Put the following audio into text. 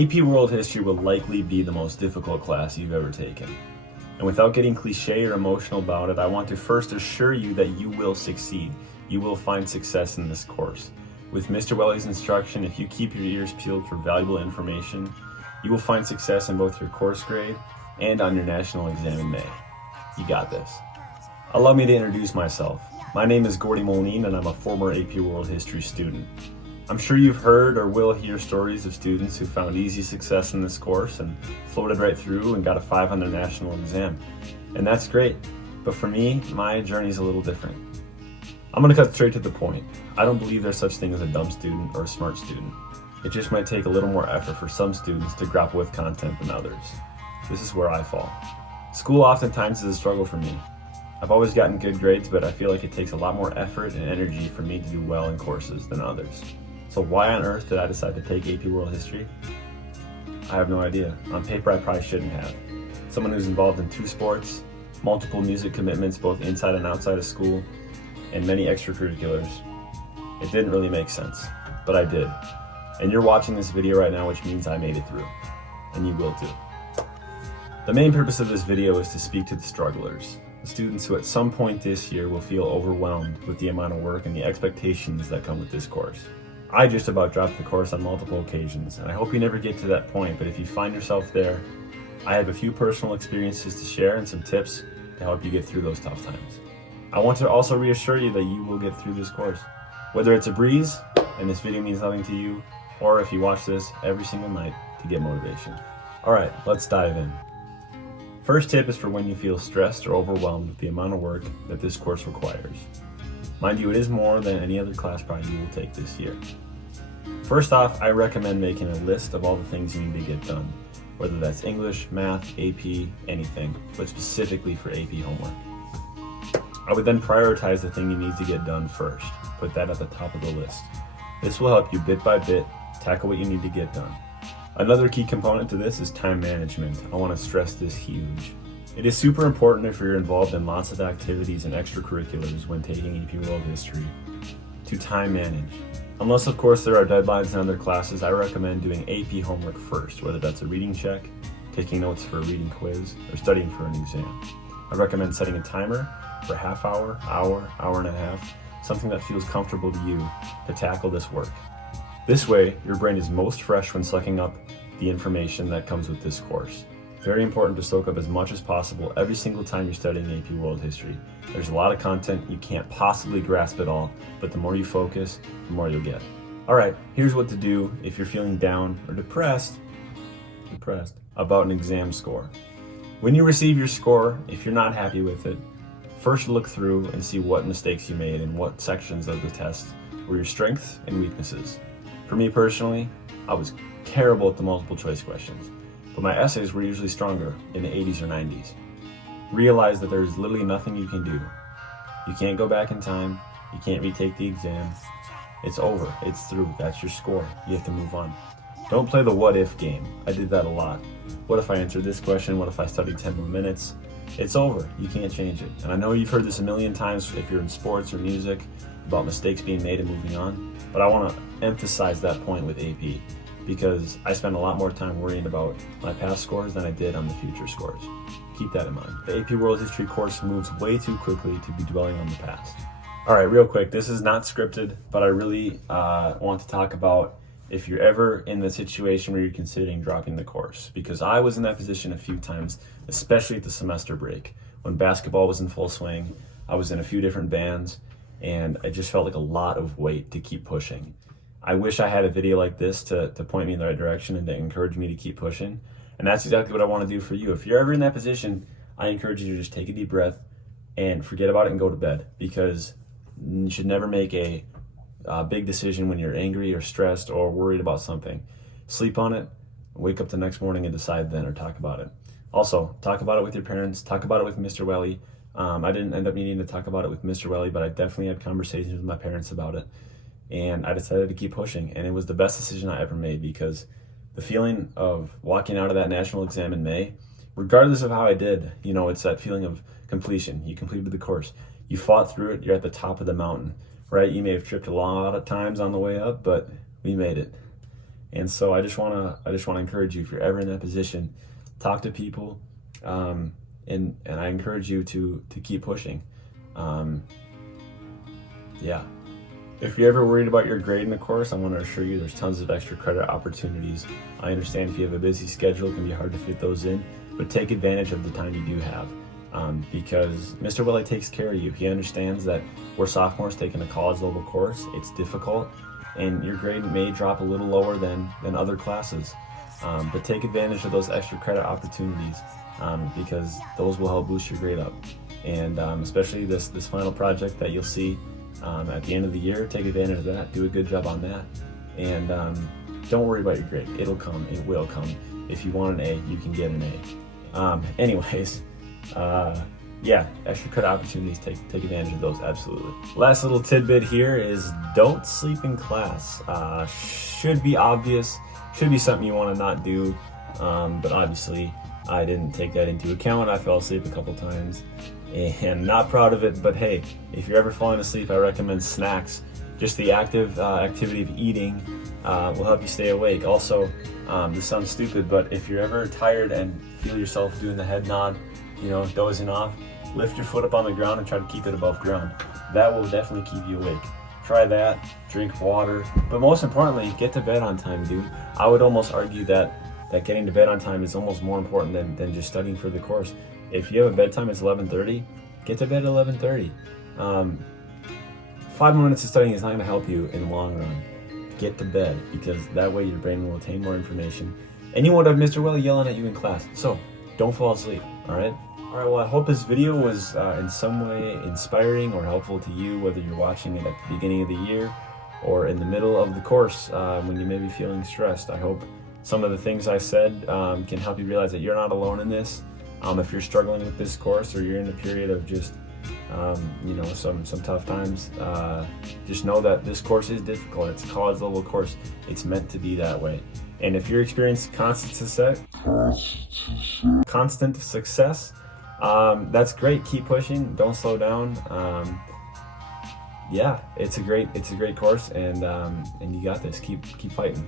AP World History will likely be the most difficult class you've ever taken. And without getting cliche or emotional about it, I want to first assure you that you will succeed. You will find success in this course. With Mr. Welly's instruction, if you keep your ears peeled for valuable information, you will find success in both your course grade and on your national exam in May. You got this. Allow me to introduce myself. My name is Gordy Moline and I'm a former AP World History student. I'm sure you've heard or will hear stories of students who found easy success in this course and floated right through and got a 5 on their national exam. And that's great, but for me, my journey's a little different. I'm gonna cut straight to the point. I don't believe there's such thing as a dumb student or a smart student. It just might take a little more effort for some students to grapple with content than others. This is where I fall. School oftentimes is a struggle for me. I've always gotten good grades, but I feel like it takes a lot more effort and energy for me to do well in courses than others. So why on earth did I decide to take AP World History? I have no idea. On paper, I probably shouldn't have. Someone who's involved in 2 sports, multiple music commitments both inside and outside of school, and many extracurriculars. It didn't really make sense, but I did. And you're watching this video right now, which means I made it through. And you will too. The main purpose of this video is to speak to the strugglers, the students who at some point this year will feel overwhelmed with the amount of work and the expectations that come with this course. I just about dropped the course on multiple occasions, and I hope you never get to that point, but if you find yourself there, I have a few personal experiences to share and some tips to help you get through those tough times. I want to also reassure you that you will get through this course. Whether it's a breeze, and this video means nothing to you, or if you watch this every single night to get motivation. Alright, let's dive in. First tip is for when you feel stressed or overwhelmed with the amount of work that this course requires. Mind you, it is more than any other class project you will take this year. First off, I recommend making a list of all the things you need to get done, whether that's English, math, AP, anything, but specifically for AP homework. I would then prioritize the thing you need to get done first, put that at the top of the list. This will help you bit by bit tackle what you need to get done. Another key component to this is time management. I want to stress this huge. It is super important if you're involved in lots of activities and extracurriculars when taking AP World History to time manage. Unless of course there are deadlines in other classes, I recommend doing AP homework first, whether that's a reading check, taking notes for a reading quiz, or studying for an exam. I recommend setting a timer for a half hour, hour and a half, something that feels comfortable to you to tackle this work. This way, your brain is most fresh when sucking up the information that comes with this course. Very important to soak up as much as possible every single time you're studying AP World History. There's a lot of content, you can't possibly grasp it all, but the more you focus, the more you'll get. Alright, here's what to do if you're feeling down or depressed about an exam score. When you receive your score, if you're not happy with it, first look through and see what mistakes you made and what sections of the test were your strengths and weaknesses. For me personally, I was terrible at the multiple choice questions, but my essays were usually stronger in the 80s or 90s. Realize that there's literally nothing you can do. You can't go back in time, you can't retake the exam. It's over, it's through, that's your score, you have to move on. Don't play the what if game. I did that a lot. What if I answered this question? What if I studied 10 more minutes? It's over, you can't change it. And I know you've heard this a million times if you're in sports or music about mistakes being made and moving on, but I want to emphasize that point with AP because I spend a lot more time worrying about my past scores than I did on the future scores. Keep that in mind. The AP World History course moves way too quickly to be dwelling on the past. Alright, real quick, this is not scripted, but I really want to talk about if you're ever in the situation where you're considering dropping the course, because I was in that position a few times, especially at the semester break. When basketball was in full swing, I was in a few different bands, and I just felt like a lot of weight to keep pushing. I wish I had a video like this to point me in the right direction and to encourage me to keep pushing, and that's exactly what I want to do for you. If you're ever in that position, I encourage you to just take a deep breath and forget about it and go to bed, because you should never make a big decision when you're angry or stressed or worried about something. Sleep on it, wake up the next morning and decide then, or talk about it. Also, talk about it with your parents, talk about it with Mr. Welly. I didn't end up needing to talk about it with Mr. Welly, but I definitely had conversations with my parents about it. And I decided to keep pushing, and it was the best decision I ever made, because the feeling of walking out of that national exam in May, regardless of how I did, it's that feeling of completion. You completed the course. You fought through it. You're at the top of the mountain, right? You may have tripped a lot of times on the way up, but we made it. And so I just want to encourage you, if you're ever in that position, talk to people, and I encourage you to keep pushing. Yeah. If you're ever worried about your grade in the course, I want to assure you there's tons of extra credit opportunities. I understand if you have a busy schedule, it can be hard to fit those in, but take advantage of the time you do have, because Mr. Willie takes care of you. He understands that we're sophomores taking a college level course. It's difficult, and your grade may drop a little lower than other classes, but take advantage of those extra credit opportunities, because those will help boost your grade up. And especially this final project that you'll see at the end of the year, take advantage of that, do a good job on that, and don't worry about your grade. It'll come, it will come. If you want an A, you can get an A. Anyways, yeah, extra credit opportunities, take advantage of those, absolutely. Last little tidbit here is don't sleep in class. Should be obvious, should be something you want to not do, but obviously I didn't take that into account. I fell asleep a couple times and not proud of it, but hey, if you're ever falling asleep, I recommend snacks. Just the active activity of eating will help you stay awake. Also, this sounds stupid, but if you're ever tired and feel yourself doing the head nod, dozing off, lift your foot up on the ground and try to keep it above ground. That will definitely keep you awake. Try that, drink water, but most importantly, get to bed on time, dude. I would almost argue that getting to bed on time is almost more important than just studying for the course. If you have a bedtime, it's 11:30, get to bed at 11:30. 5 more minutes of studying is not going to help you in the long run. Get to bed, because that way your brain will retain more information, and you won't have Mr. Willie yelling at you in class. So don't fall asleep, all right? All right, well, I hope this video was in some way inspiring or helpful to you, whether you're watching it at the beginning of the year or in the middle of the course when you may be feeling stressed. I hope some of the things I said can help you realize that you're not alone in this. If you're struggling with this course, or you're in a period of just, some tough times, just know that this course is difficult. It's a college level course. It's meant to be that way. And if you're experiencing constant success, that's great. Keep pushing. Don't slow down. Yeah, it's a great course, and you got this. Keep fighting.